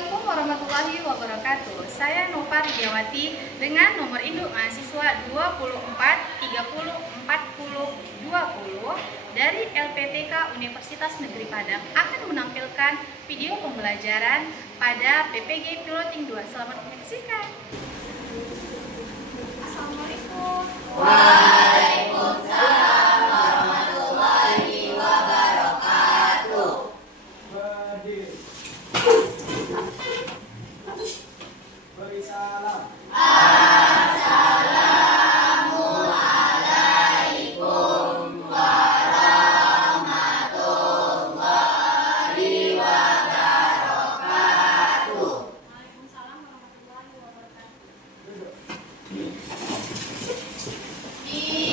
Assalamualaikum warahmatullahi wabarakatuh. Saya Nova Ridiawati dengan nomor induk mahasiswa 24304020 dari LPTK Universitas Negeri Padang akan menampilkan video pembelajaran pada PPG Piloting 2. Selamat menyaksikan. Assalamualaikum. Waalaikumsalam warahmatullahi wabarakatuh. Beri salam. Assalamualaikum warahmatullahi wabarakatuh. Waalaikumsalam warahmatullahi wabarakatuh. Di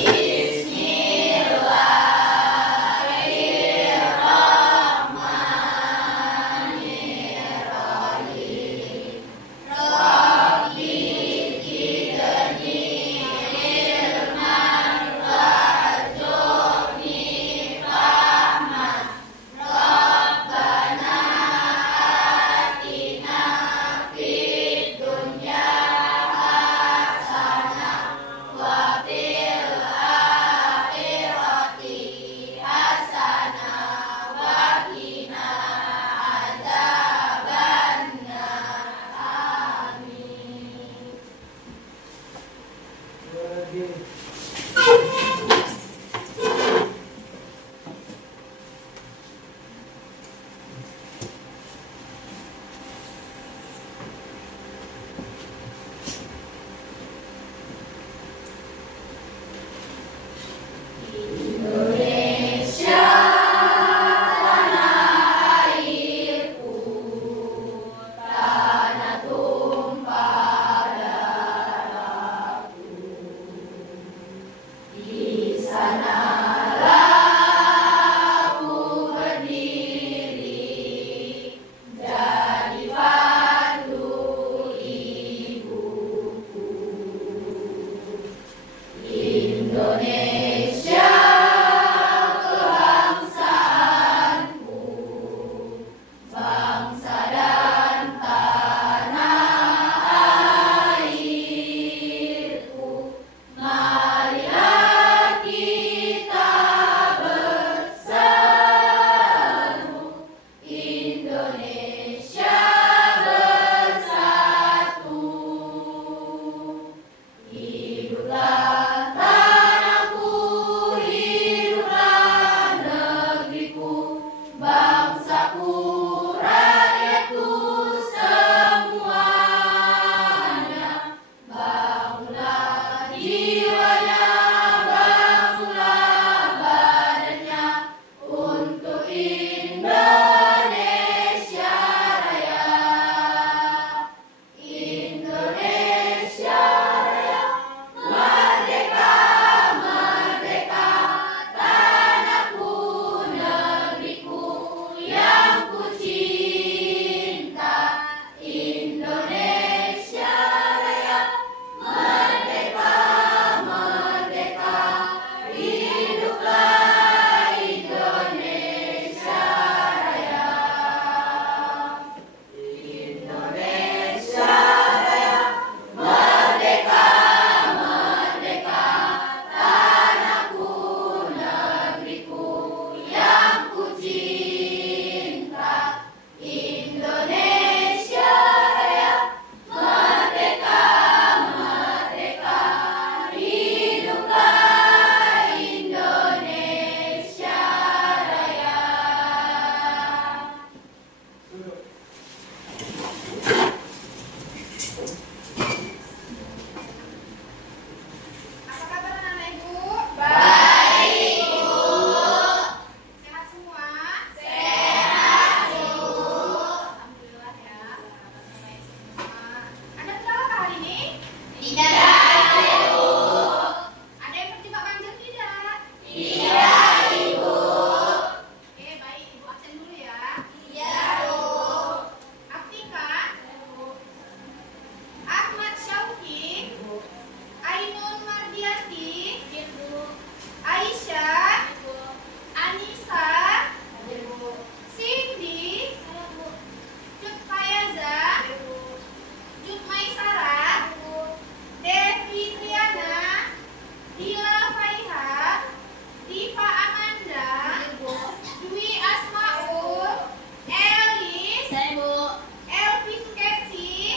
Saya, Bu. Elvi Suketsi,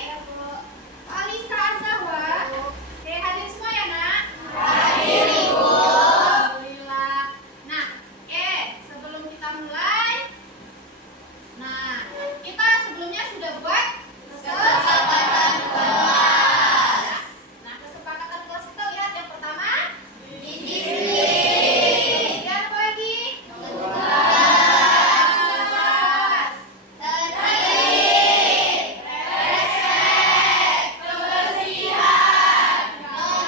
Alisa Azahwa. Oke, hadir semua ya, Nak? Hadir, Ibu. Alhamdulillah. Nah, sebelum kita mulai, kita sebelumnya sudah buat Kesepakatan kelas. Nah, kesepakatan kelas kita lihat yang pertama. Disiplin. Dan apa lagi? Tegas. Tertib. Respek. Kebersihan. Nonton.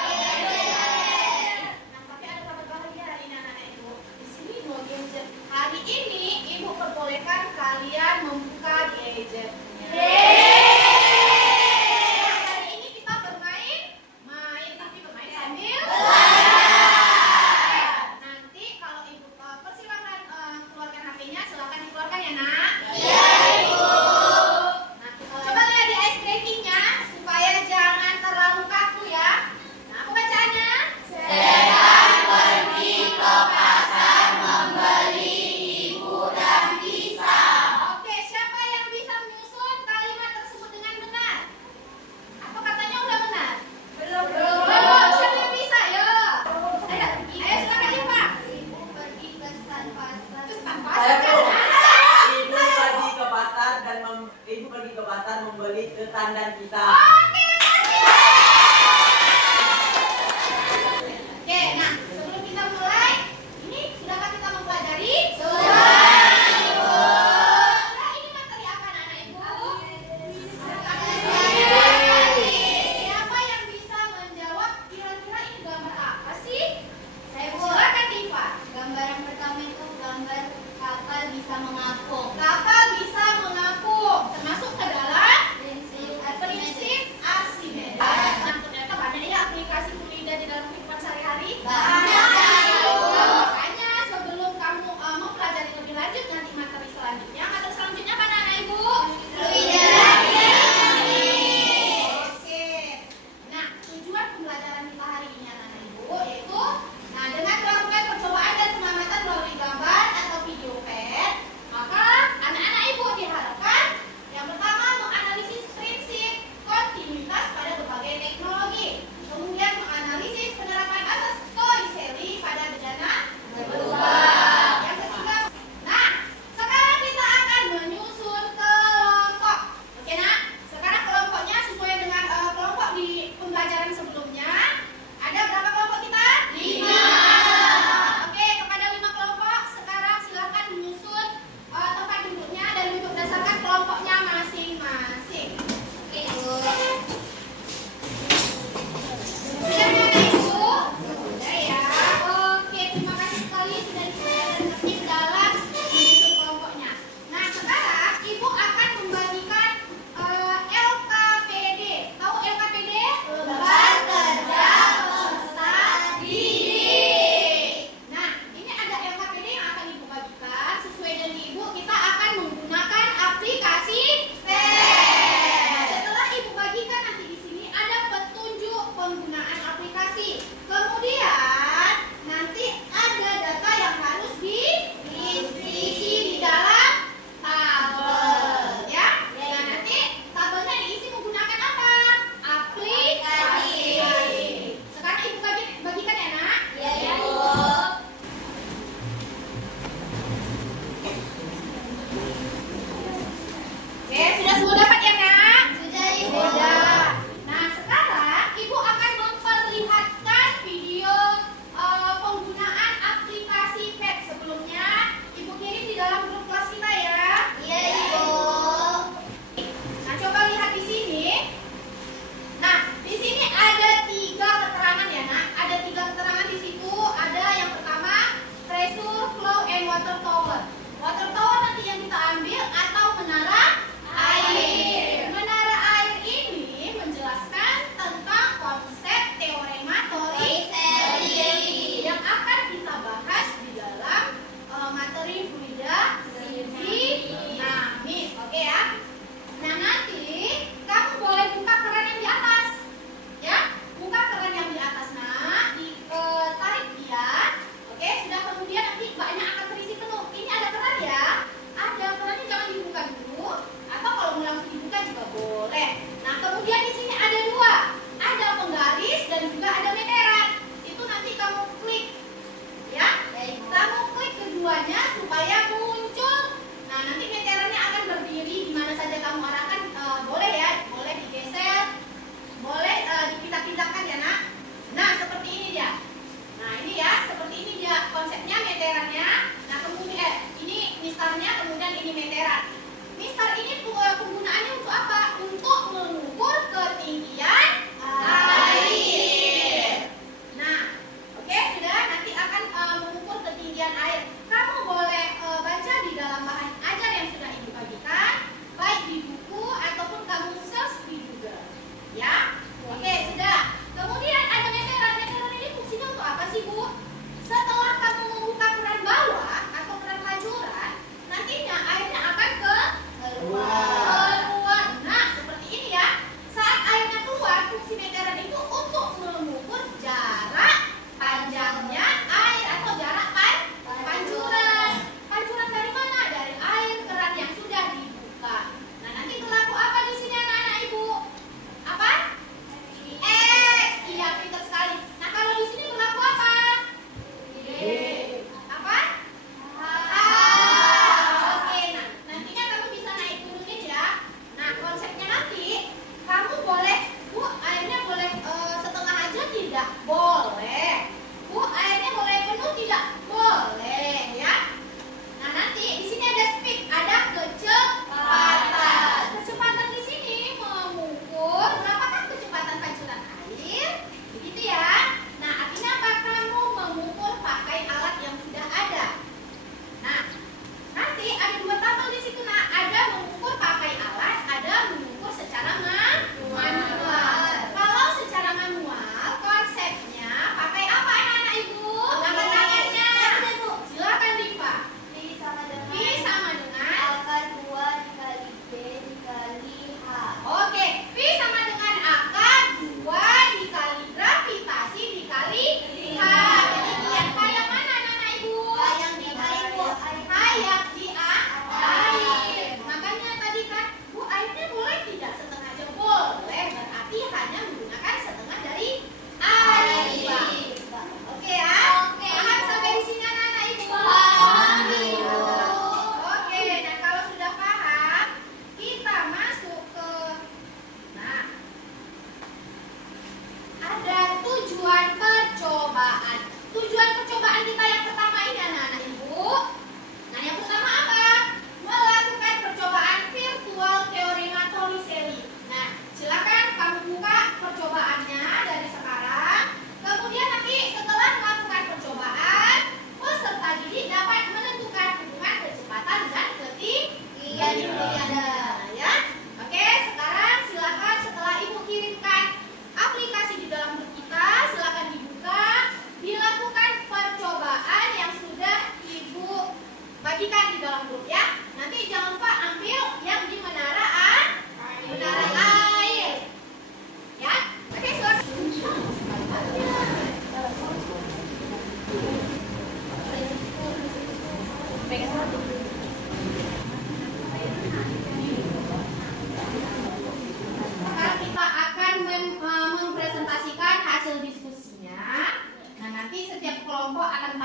Nah, tapi ada kabar bahagia hari ini anak-anak Ibu. Di sini no gadget. Hari ini Ibu perbolehkan kalian membuka gadgetnya. Hari ini kita bermain, tapi bermain sambil belajar. Nanti kalau Ibu persilakan keluarkan HP-nya, silakan dikeluarkan ya, Nak. Iya, Ibu. Nah, coba lihat di ice breaking-nya supaya jangan terlalu kaku ya. Nah, apa bacaannya? Sedang pergi ke pasar membeli ibu dan pisang. Oke, siapa yang bisa menyusun kalimat tersebut dengan benar? Apa katanya udah benar? Belum. Siapa yang bisa? Yo. Ayo silakan ya, Pak. Ibu pergi ke pasar. Terus tanpa Saya, Bu. kan? Ibu pergi ke pasar dan membeli ketan dan pisang. Oke, makasih. Oke, nah sebelum kita mulai, ini sudahkah kita mempelajari? Nah, ini materi apa anak-anak Ibu? Siapa yang bisa menjawab kira-kira ini gambar apa sih? Saya, Bu. Silakan Diva. Gambar yang pertama itu gambar kapal bisa mengapung. Kapal bisa mengapung, termasuk ke dalam Prinsip prinsip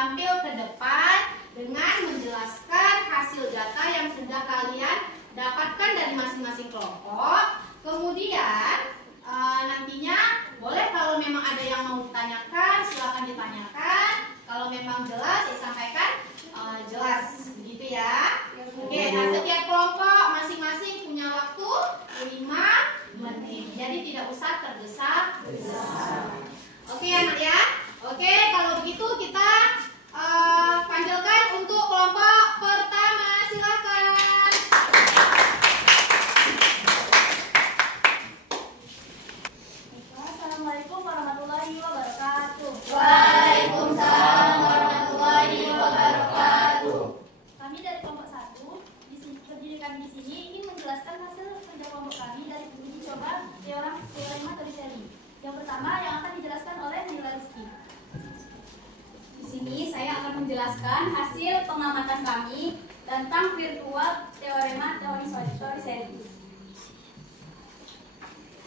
tampil ke depan dengan menjelaskan hasil data yang sudah kalian dapatkan dari masing-masing kelompok. Kemudian nantinya boleh kalau memang ada yang mau ditanyakan, silakan ditanyakan. Kalau memang jelas, ya sampaikan jelas, begitu ya. Oke, nah setiap kelompok masing-masing punya waktu 5 menit. Jadi tidak usah tergesa-gesa. Oke anak ya. Oke, kalau begitu kita panggilkan untuk kelompok pertama. Silakan. Assalamualaikum warahmatullahi wabarakatuh. Waalaikumsalam warahmatullahi wabarakatuh. Kami dari kelompok 1 berdiri kami di sini ingin menjelaskan hasil kerja kelompok kami dari uji coba teorema Torricelli. Yang pertama yang akan dijelaskan oleh Nila Rizky. Di sini saya akan menjelaskan hasil pengamatan kami tentang virtual teorema Torricelli.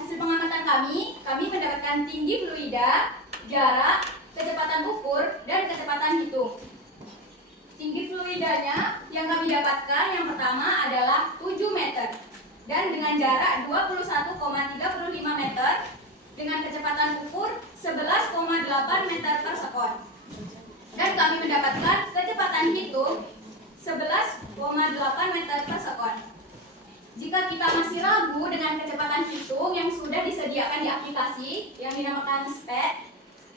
Hasil pengamatan kami mendapatkan tinggi fluida, jarak, kecepatan ukur, dan kecepatan hitung. Tinggi fluidanya yang kami dapatkan yang pertama adalah 7 meter dan dengan jarak 21,35 meter dengan kecepatan ukur 11,8 meter per sekon. Dan kami mendapatkan kecepatan hitung 11,8 meter per sekon. Jika kita masih ragu dengan kecepatan hitung yang sudah disediakan di aplikasi yang dinamakan SPED,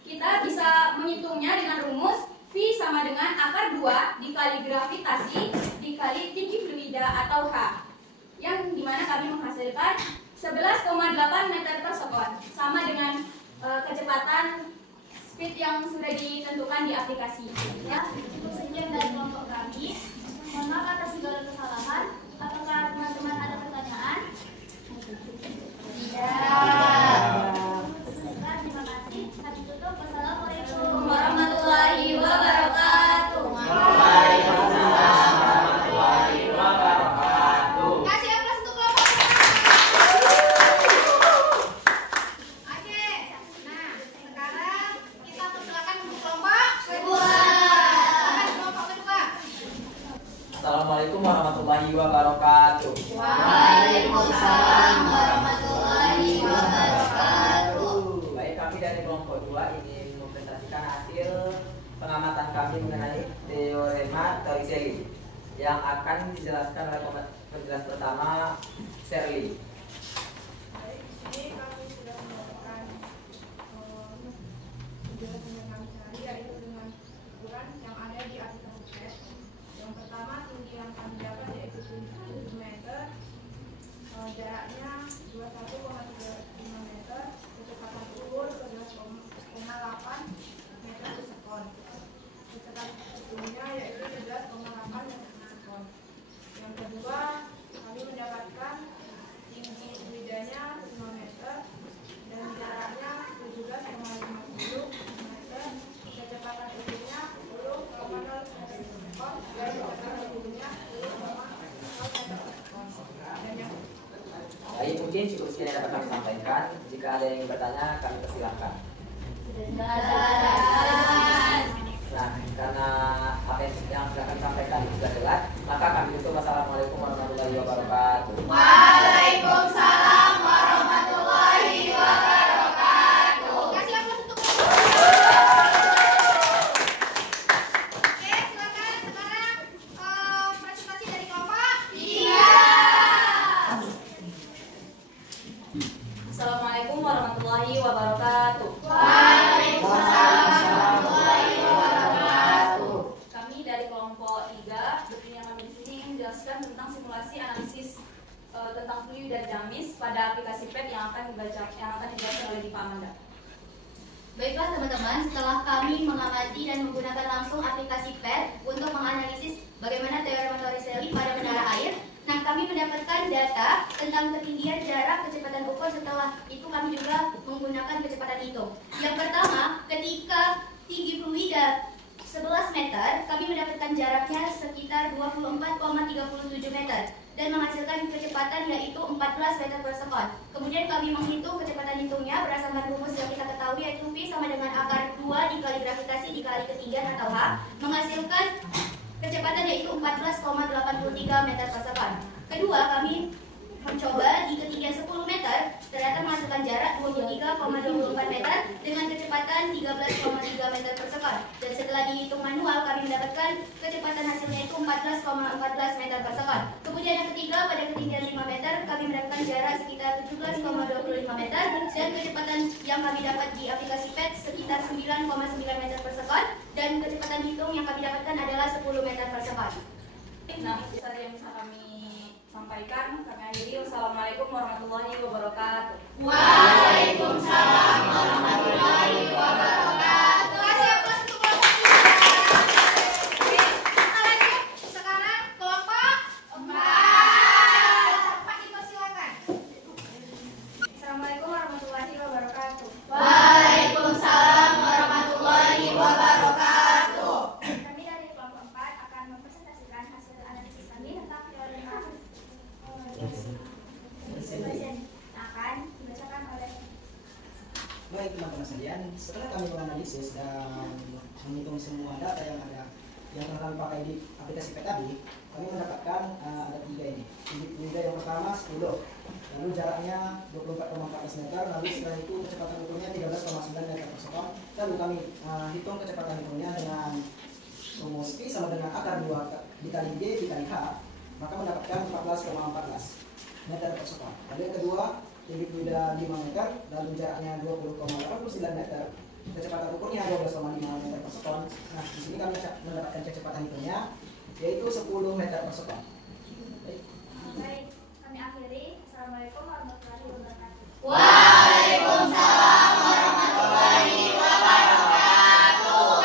kita bisa menghitungnya dengan rumus V sama dengan akar 2 dikali gravitasi dikali tinggi fluida atau H, yang dimana kami menghasilkan 11,8 meter per sekon, sama dengan kecepatan speed yang sudah ditentukan di aplikasi. Ya, itu sekian dari kelompok kami. Mohon maaf atas segala kesalahan. Apakah teman-teman ada pertanyaan? Baiklah, terima kasih. Kami tutup. Wassalamualaikum warahmatullahi wabarakatuh. Waalaikumsalam warahmatullahi wabarakatuh. Kasih aplaus untuk kelompok. Oke. Nah, sekarang kita persilakan untuk kelompok kedua. Silakan kelompok kedua. Assalamualaikum warahmatullahi wabarakatuh. Waalaikumsalam warahmatullahi wabarakatuh. Baik, kami dari kelompok 2 ingin mempresentasikan hasil pengamatan kami mengenai teorema Torricelli yang akan dijelaskan oleh penjelas pertama, Shirley. Baik, di sini kami sudah mendapatkan penjelasan yang kami cari, yaitu dengan ukuran yang ada di aplikasi SPED. Yang pertama, tinggi yang kami dapat yaitu 7 meter, jaraknya 21,35 meter, kecepatan ukur 11,8 meter per sekon. Kecepatan hitungnya yaitu 11,8 meter per sekon. Yang kedua, kami mendapatkan tinggi fluidanya 5 meter dan jaraknya 17,50 meter, kecepatan ukurnya 10,0 meter per sekon dan kecepatan hitungnya 10,0 meter per sekon. Dan yang Baik, mungkin cukup sekian yang dapat kami sampaikan. Jika ada yang ingin bertanya, kami persilahkan. Nah, karena apa yang sudah kami sampaikan sudah jelas, maka kami tutup. Wassalamualaikum warahmatullahi wabarakatuh. Waalaikumsalam warahmatullahi wabarakatuh. Kasih aplaus untuk kelompok. Oke, silakan sekarang presentasi dari kelompok 3. Assalamualaikum warahmatullahi wabarakatuh. Waalaikumsalam warahmatullahi wabarakatuh. Kami dari kelompok 3 berdiri kami di sini menjelaskan tentang simulasi analisis tentang fluid dan jamis pada aplikasi PET yang akan dijelaskan oleh Diva Amanda. Baiklah teman-teman, setelah kami mengamati dan menggunakan langsung aplikasi PET untuk menganalisis bagaimana teorema Torricelli pada menara air, nah kami mendapatkan data tentang ketinggian, jarak, kecepatan ukur. Setelah itu kami juga menggunakan kecepatan hitung. Yang pertama, ketika tinggi fluida 11 meter, kami mendapatkan jaraknya sekitar 24,37 meter dan menghasilkan kecepatan yaitu 14 meter per sekon. Kemudian kami menghitung kecepatan hitungnya berdasarkan rumus yang kita ketahui yaitu V sama dengan akar 2 dikali gravitasi dikali ketinggian atau H. menghasilkan kecepatan yaitu 14,83 meter per second. Kedua, kami mencoba di ketinggian 10 meter, ternyata menghasilkan jarak 23,24 meter dengan kecepatan 13,3 meter per second. Dan setelah dihitung manual, kami mendapatkan kecepatan hasilnya itu 14,14 meter per second. Kemudian yang ketiga, pada ketinggian 5 meter, kami mendapatkan jarak sekitar 17,25 meter dan kecepatan yang kami dapat di aplikasi PET sekitar 9,9 meter per second dan kecepatan hitung yang kami dapatkan adalah 10 meter per second. Nah, itu saja yang bisa kami sampaikan. Kami akhiri. Wassalamualaikum warahmatullahi wabarakatuh. Waalaikumsalam warahmatullahi wabarakatuh. Kasih aplaus untuk kelompok kita. Oke, kita lanjut. Sekarang kelompok 4. Pak Ito silakan. Assalamualaikum warahmatullahi wabarakatuh. Waalaikumsalam warahmatullahi wabarakatuh. Kami dari kelompok 4 akan mempresentasikan hasil analisis kami tentang teorema akan dibacakan oleh. Baik teman-teman sekalian, setelah kami menganalisis dan menghitung semua data yang ada yang telah kami pakai di aplikasi PET tadi, kami mendapatkan ada 3 ini. Tiga yang pertama 10, lalu jaraknya 24,14 meter, lalu setelah itu kecepatan ukurnya 13,9 meter per second. Lalu kami hitung kecepatan ukurnya dengan rumus V sama dengan akar 2 dikali G dikali H, maka mendapatkan 14,14 meter per second. Lalu yang kedua, tinggi fluida 5 meter, lalu jaraknya 20,89 meter, kecepatan ukurnya 12,5 meter per second. Nah, di sini kami mendapatkan kecepatan hitungnya yaitu 10 meter per second. Baik, kami akhiri. Assalamualaikum warahmatullahi wabarakatuh. Waalaikumsalam warahmatullahi wabarakatuh.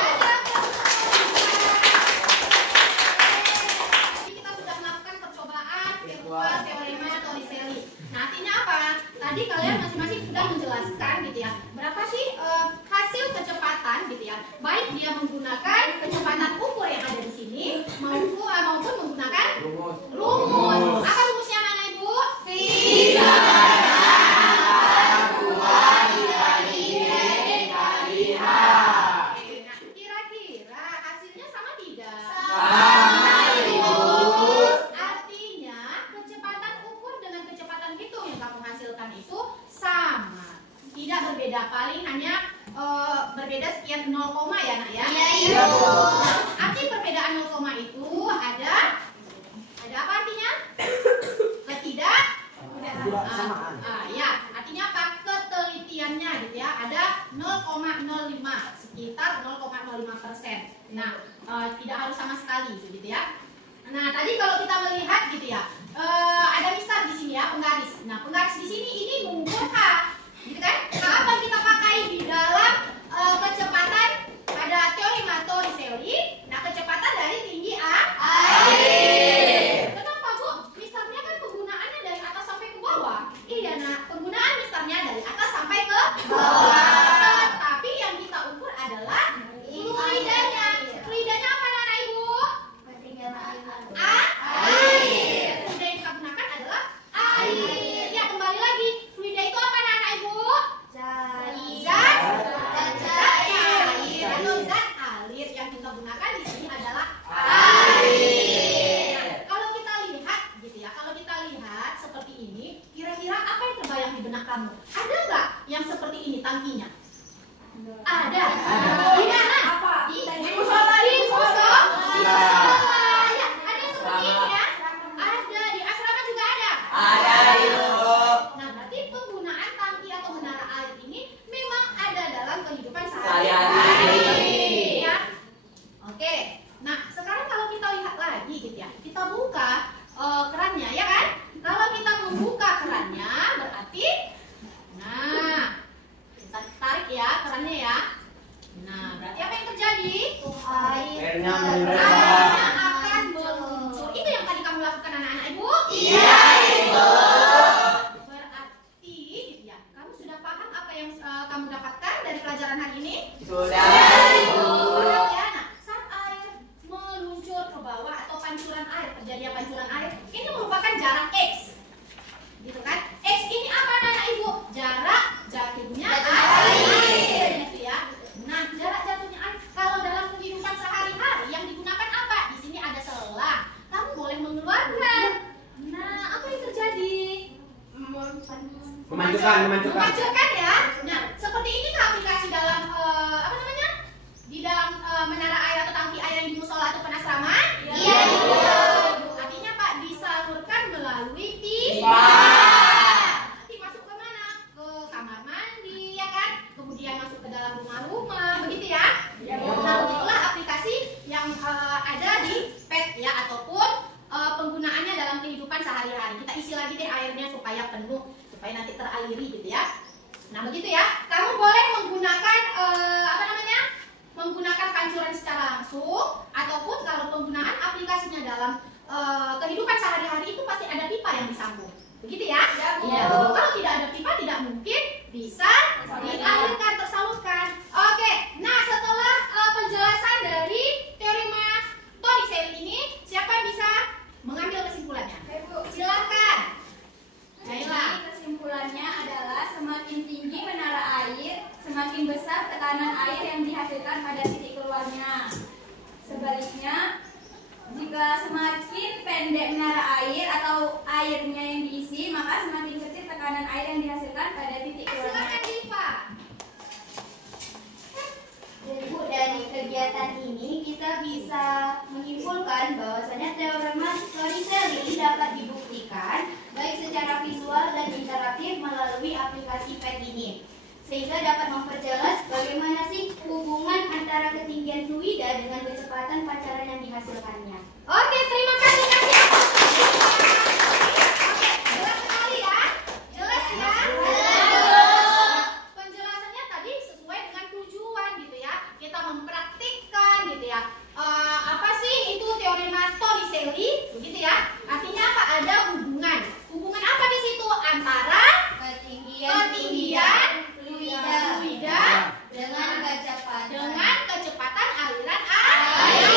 Tadi kita sudah melakukan percobaan virtual teorema Torricelli. Nah, artinya apa? Tadi kalian masing-masing sudah menjelaskan gitu ya. Berapa sih hasil kecepatan gitu ya? Baik dia menggunakan kecepatan ukur yang ada di sini maupun menggunakan rumus. Apa rumusnya mana Ibu? V kira-kira hasilnya sama tidak? Artinya kecepatan ukur dengan kecepatan hitung yang kamu hasilkan itu sama, tidak berbeda, paling hanya berbeda sekian 0, ya nak ya? Iya. Arti perbedaan 0, itu ada apa artinya? Ketidaksamaan. Ya, artinya apa? Ketelitiannya gitu ya, ada 0,05, sekitar 0,05%. Nah, tidak harus sama sekali gitu ya. Nah, tadi kalau kita melihat gitu ya, ada misal di sini ya, penggaris. Nah, penggaris di sini ini mengukur H, gitu kan? H apa kita pakai di dalam kecepatan pada teorema Torricelli? Nah, kecepatan dari tinggi air. Kenapa Bu? Misalnya kan penggunaannya dari atas sampai ke bawah. Iya nak, penggunaan misalnya dari atas sampai ke bawah. Tapi yang kita ukur adalah fluidanya. Fluidanya apa Nana Ibu? Air. Fluida yang kita gunakan adalah air. Ya, kembali lagi. Fluida itu apa Nana Ibu? Zat air atau zat alir. Yang kita gunakan di sini adalah air. Nah, kalau kita lihat gitu ya, kalau kita lihat seperti ini, kira-kira apa yang terbayang di benak kamu? Ada nggak yang seperti ini tangkinya? Ada. Di mana? Apa? Di musola. Ya, ada yang seperti ini ya? Ada. Di asrama juga ada. Nah, berarti penggunaan tangki atau menara air ini memang ada dalam kehidupan sehari-hari. Ya. Oke. Nah, sekarang kalau kita lihat lagi gitu ya, kita buka kerannya ya kan? Kalau kita membuka kerannya berarti, nah, kita tarik ya kerannya ya. Nah, berarti apa yang terjadi? Memajukan ya. Nah, seperti ini kah aplikasi dalam apa namanya? Di dalam menara air atau tangki air yang di musola atau penasrama? Iya. Artinya Pak disalurkan melalui pipa. Nanti masuk ke mana? Ke kamar mandi ya kan? Kemudian masuk ke dalam rumah-rumah, begitu ya? Nah, begitulah aplikasi yang ada di PET ya, ataupun penggunaannya dalam kehidupan sehari-hari. Kita isi lagi deh airnya supaya penuh, supaya nanti terairi gitu ya. Nah begitu ya. Kamu boleh menggunakan apa namanya? Menggunakan pancuran secara langsung, ataupun kalau penggunaan aplikasinya dalam kehidupan sehari-hari itu pasti ada pipa yang disambung. Begitu ya? Iya. Kalau tidak ada pipa tidak mungkin bisa dialirkan, tersalurkan. Oke. Nah setelah penjelasan dari teorema Torricelli ini, siapa yang bisa mengambil kesimpulannya? Silakan. Baiklah. Kesimpulannya adalah semakin tinggi menara air, semakin besar tekanan air yang dihasilkan pada titik keluarnya. Sebaliknya, jika semakin pendek menara air atau airnya yang diisi, maka semakin kecil tekanan air yang dihasilkan pada titik keluarnya. Silakan Diva. Bu, dari kegiatan ini kita bisa menyimpulkan bahwasanya teorema Torricelli dapat dibuktikan baik secara visual dan interaktif melalui aplikasi PET ini, sehingga dapat memperjelas bagaimana sih hubungan antara ketinggian fluida dengan kecepatan pancaran yang dihasilkannya. Oke, terima kasih. Oke, jelas sekali ya. Jelas ya. Penjelasannya tadi sesuai dengan tujuan gitu ya. Kita mempraktikkan gitu ya. Apa sih itu teorema Torricelli? Begitu ya. Artinya apa? Ada hubungan. Hubungan apa di situ antara ketinggian fluida dengan kecepatan aliran air.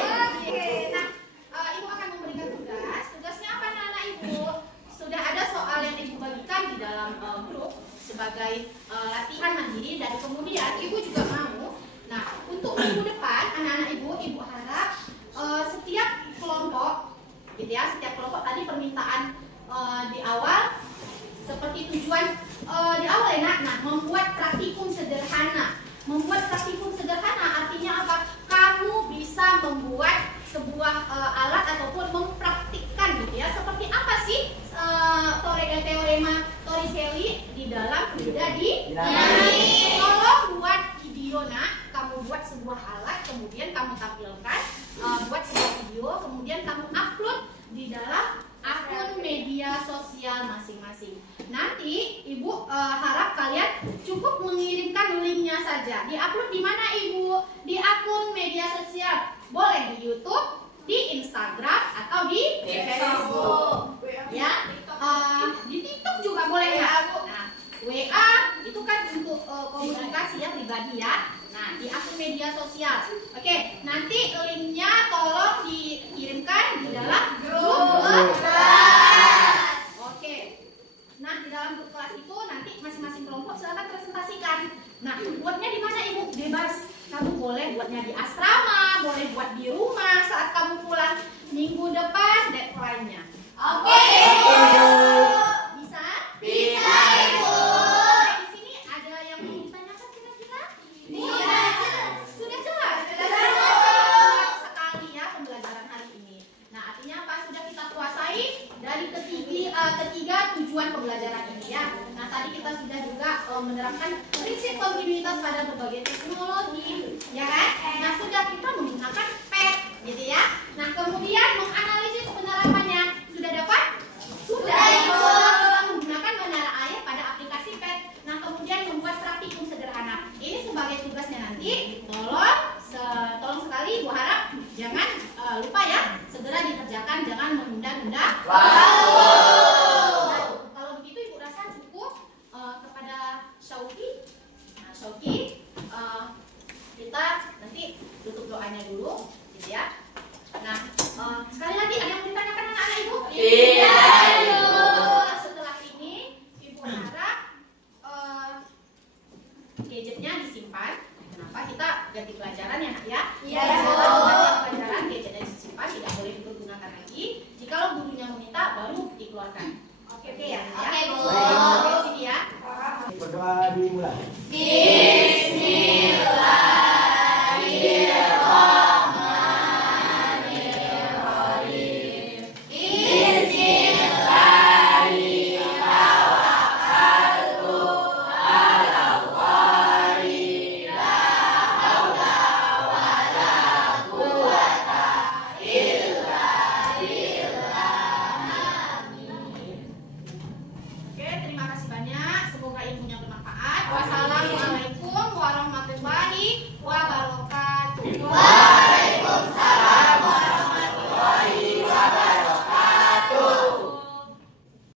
Oke. Nah, Ibu akan memberikan tugas. Tugasnya apa anak-anak Ibu? Sudah ada soal yang Ibu bagikan di dalam grup sebagai latihan mandiri, dan kemudian Ibu juga mau. Nah, untuk minggu depan anak-anak Ibu harap setiap kelompok gitu ya, setiap kelompok tadi permintaan di awal seperti tujuan di awal ya nak. Nah, membuat praktikum sederhana. Membuat praktikum sederhana artinya apa? Kamu bisa membuat sebuah alat ataupun mempraktikkan gitu ya. Seperti apa sih teorema Torricelli di dalam fluida dinamis. Tolong buat video nak. Kamu buat sebuah alat, kemudian kamu tampilkan, buat sebuah video, kemudian kamu upload di dalam akun media sosial masing-masing. Nanti Ibu harap kalian cukup mengirimkan linknya saja. Di-upload di mana Ibu? Di akun media sosial. Boleh di YouTube, di Instagram, atau di Facebook. Ya, di TikTok juga boleh ya. Nah, WA itu kan untuk komunikasi ya, pribadi ya. Nah, di akun media sosial. Oke, nanti linknya tolong dikirimkan di dalam grup kelas. Oke. Nah, di dalam grup kelas itu nanti masing-masing kelompok silakan presentasikan. Nah, buatnya di mana Ibu? Bebas. Kamu boleh buatnya di asrama, boleh buat di rumah saat kamu pulang minggu depan deadline-nya. Oke. Bisa? Bisa, Ibu. Di sini ada yang mau ditanyakan kira-kira? Sudah jelas. Sekali ya pembelajaran hari ini. Nah, artinya apa? Sudah kita kuasai dari ketiga tujuan pembelajaran ini ya. Nah, tadi kita sudah juga menerapkan prinsip kontinuitas pada berbagai teknologi, ya kan? Nah, sudah kita menggunakan PET, gitu ya. Nah, kemudian menganalisis penerapannya sudah dapat? Sudah. Kita menggunakan menara air pada aplikasi PET. Nah, kemudian membuat praktikum sederhana. Ini sebagai tugasnya nanti. Tolong sekali, Ibu harap jangan lupa ya, segera dikerjakan, jangan menunda-nunda. Nah, kalau begitu Ibu rasa cukup kepada Syauki. Nah, Syauki, kita nanti tutup doanya dulu, gitu ya. Nah, sekali lagi Oke ya. Oke, Bu. Sampai di sini ya. Berdoa dimulai. Di